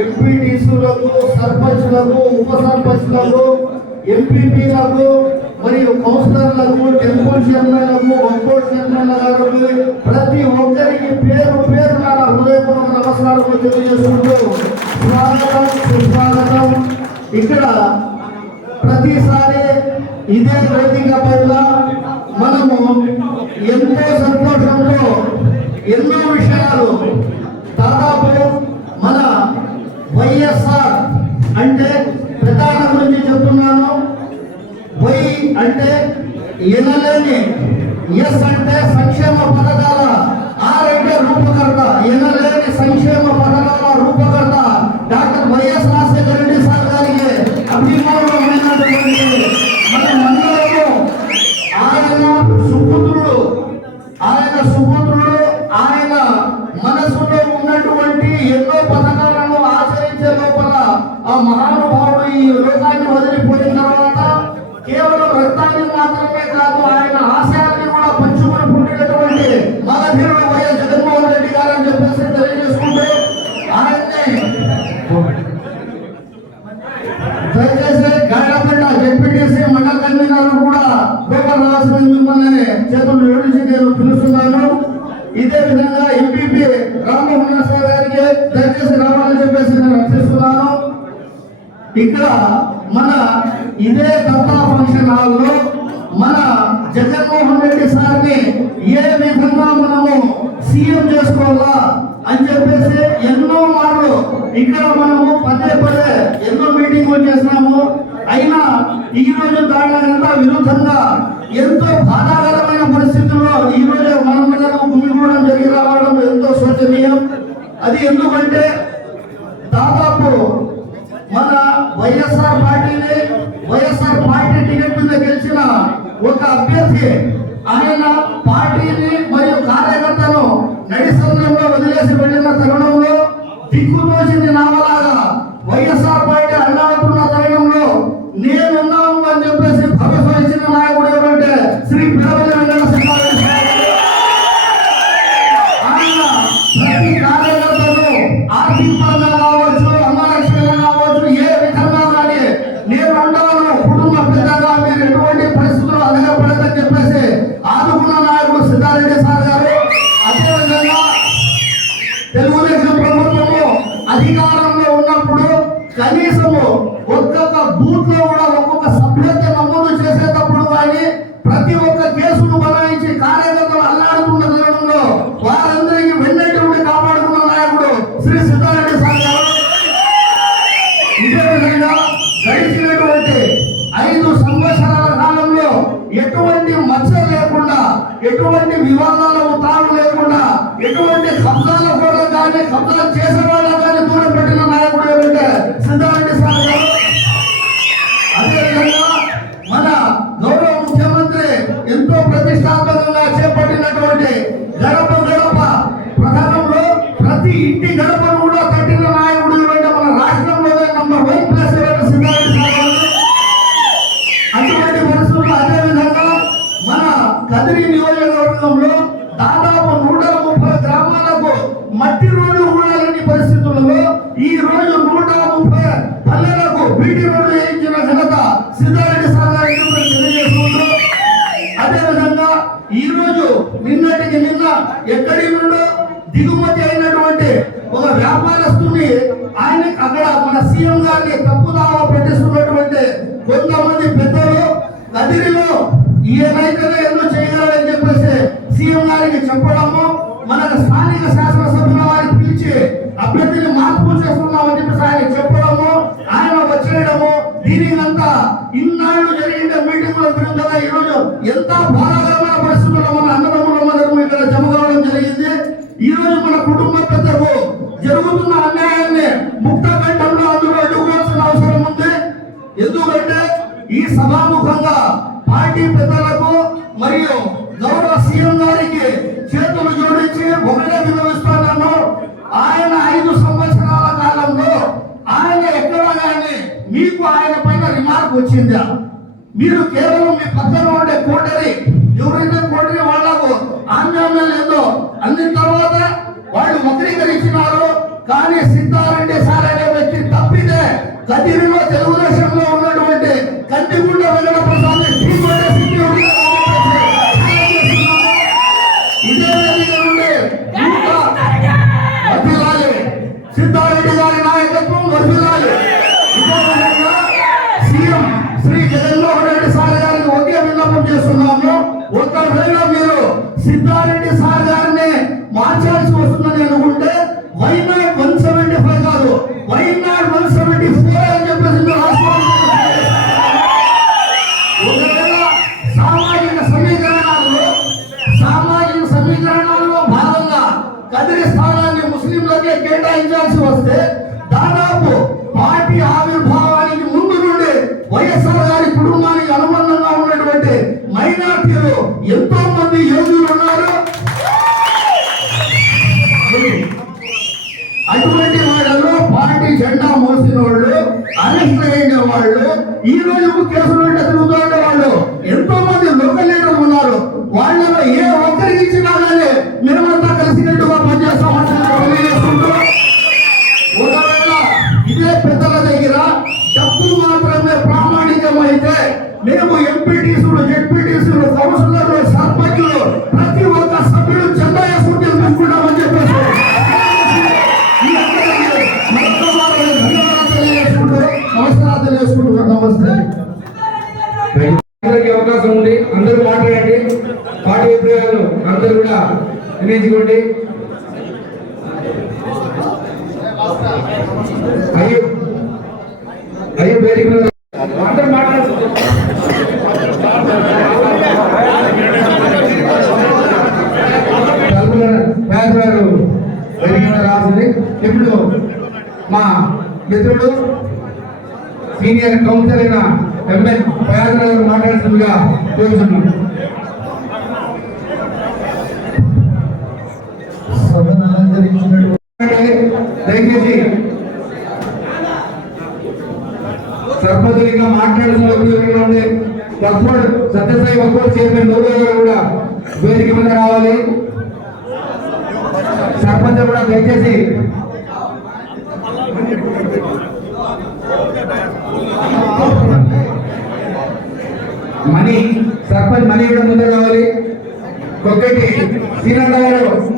ఎంపీటీసులకు సర్పంచ్లకు ఉప సర్పంచ్లకు ఎంపీపీలకు మరియు కౌన్సిలర్లకు టెంపుల్ చైర్మన్లకు ఒక్కోటి చైర్మన్ల గారికి ప్రతి ఒక్కరికి పేరు పేరు నా హృదయపూర్వక నమస్కారం తెలియజేసుకుంటూ స్వాగతం సుస్వాగతం. ఇక్కడ ప్రతిసారి ఇదే వేదిక పైన మనము ఎంతో సంతోషంతో ఎన్నో విషయాలు దాదాపు వైఎస్ఆర్ అంటే ప్రధాన గురించి చెప్తున్నాను. వై అంటే ఎనలేని ఎస్ అంటే సంక్షేమ పథకాల ఆర్ అంటే రూపకర్త ఎనలేని ఆ మహానుభావుడు ఈ లోకాన్ని వదిలిపోయిన తర్వాత కేవలం రక్తాన్ని మాత్రమే కాదు ఆయన ఆశయాన్ని కూడా పంచుకొని పుట్టినటువంటి మగధీరుడు వైఎస్ జగన్మోహన్ రెడ్డి గారు అని చెప్పేసి తెలియజేసుకుంటే ఆయన్ని దయచేసి గాయపడ్డ జెడ్పీటీసీ మండల కన్వీనర్ కూడా పేపర్ రావాల్సింది మిమ్మల్ని చేతులు జోడించి నేను పిలుస్తున్నాను. ఇదే విధంగా ఎంపీపీ రామ్మోహన్ నరసింహ గారికి దయచేసి రావాలని చెప్పేసి నేను అర్థిస్తున్నాను ఇక్కడ మన ఇదే దత్తా ఫంక్షన్ హాల్లో మన జగన్మోహన్ రెడ్డి సార్ని ఏ విధంగా మనము సీఎం చేసుకోవాలా అని చెప్పేసి ఎన్నో మార్లు ఇక్కడ మనము పదే పదే ఎన్నో మీటింగ్లు చేసినాము. అయినా ఈ రోజు దానికంతా విరుద్ధంగా ఎంతో బాధాకరమైన పరిస్థితుల్లో ఈ రోజు మనం మనకు గుమిగూడడం జరిగి రావడం ఎంతో శోచనీయం. అది ఎందుకంటే దాదాపు మన వైఎస్ఆర్ పార్టీని వైఎస్ఆర్ పార్టీ టికెట్ మీద గెలిచిన ఒక అభ్యర్థి ఆయన పార్టీని మరియు కార్యకర్తను నడిసంద్రంలో వదిలేసి వెళ్ళిన తరుణంలో దిక్కుతోచింది నామ అధికారంలో ఉన్నప్పుడు కనీసము ఒక్కొక్క బూత్లో కూడా ఒక్కొక్క సభ్యత నమోదు చేసేటప్పుడు కానీ ప్రతి ఒక్క కేసును బలాయించి కార్యకర్తలు అల్లాడుతున్న తరుణంలో వారందరికీ వెన్నటి ఉండి కాపాడుకున్న నాయకుడు శ్రీ సిద్ధారెడ్డి సార్ గారు. ఇదే విధంగా గడిచినటువంటి ఐదు సంవత్సరాల కాలంలో ఎటువంటి మచ్చ లేకుండా ఎటువంటి వివాదాలకు తాను లేకుండా ఎటువంటి కబ్జాల కూడా కానీ కబ్జా చేసే ఇంటి గడపను కూడా తట్టిన నాయకుడు ఎవరంటే మన రాష్ట్రంలోనే నంబర్ వన్ ప్లస్ అటువంటి పరిస్థితుల్లో అదేవిధంగా మన కదిరి నియోజకవర్గంలో దాదాపు నూట ముప్పై గ్రామాలకు మట్టి రోడ్లు కూడా లేని పరిస్థితులలో ఈ రోజు నూట ముప్పై ఒక వ్యాపారస్తుని ఆయన అక్కడ మన సీఎం గారిని తప్పుదావా పెట్టిస్తున్నటువంటి కొంతమంది పెద్దలు కదిరిలో ఈయనైతేనే ఎన్నో చేయగలరని చెప్పేసి సీఎం గారికి చెప్పడము మన స్థానిక శాసనసభ్యుల వారికి సభాముఖంగా పార్టీ పెద్దలకు మరియు గౌరవ సీఎం గారికి చేతులు జోడించి ఒకటే విన్నవిస్తున్నాను ఆయన ఐదు సంవత్సరాల కాలంలో ఆయన ఎక్కడ కానీ మీకు ఆయన పైన రిమార్క్ వచ్చిందా? మీరు కేవలం మీ పక్కన ఉండే కోటరి ఎవరైతే కోటరి వాళ్ళకు ఆందోళన లేదో అందిన తర్వాత వాళ్ళు వక్రీకరించినారు. కానీ సిద్ధారెడ్డి సార్ అనే కదిరిలో తెలుగుదేశంలో స్థానాన్ని ముస్లింలకే కేటాయించాల్సి వస్తే దాదాపు పార్టీ ఆవిర్భావానికి ముందు నుండి వైఎస్ఆర్ గారి కుటుంబానికి అనుబంధంగా ఉన్నటువంటి మైనార్టీలు ఎంతో మంది యోధులు ఉన్నారు. అటువంటి వాళ్ళలో పార్టీ జెండా మోసిన వాళ్ళు అరెస్ట్ అయిన వాళ్ళు ఈ రోజు కేసులు ఉంటే తిరుగుతుండే వాళ్ళు ఎంతో మంది లోకల్ లీడర్లు ఉన్నారు. వాళ్ళలో ఏ మేము ఎంపీటీసులు జెడ్పీటీసులు కౌన్సిలర్లు రాసింది ఇప్పుడు మా మిత్రుడు సీనియర్ కౌన్సిలర్ అయిన ఎంఎన్ ప్రయాగ గారు మాట్లాడుతుందిగా కోరుతున్నాం సభను అలంకరించినటువంటి దయచేసి సర్పంచులు ఇంకా మాట్లాడుతున్న ఉంది సత్యసాయి వక్ఫోర్డ్ చైర్మన్ లోగా గారు కూడా వేదిక మీద రావాలి. సర్పంచ్ కూడా దయచేసి మనీ సర్పంచ్ మనీ కూడా ముందు రావాలి ఒక్కటి సీనన్న గారు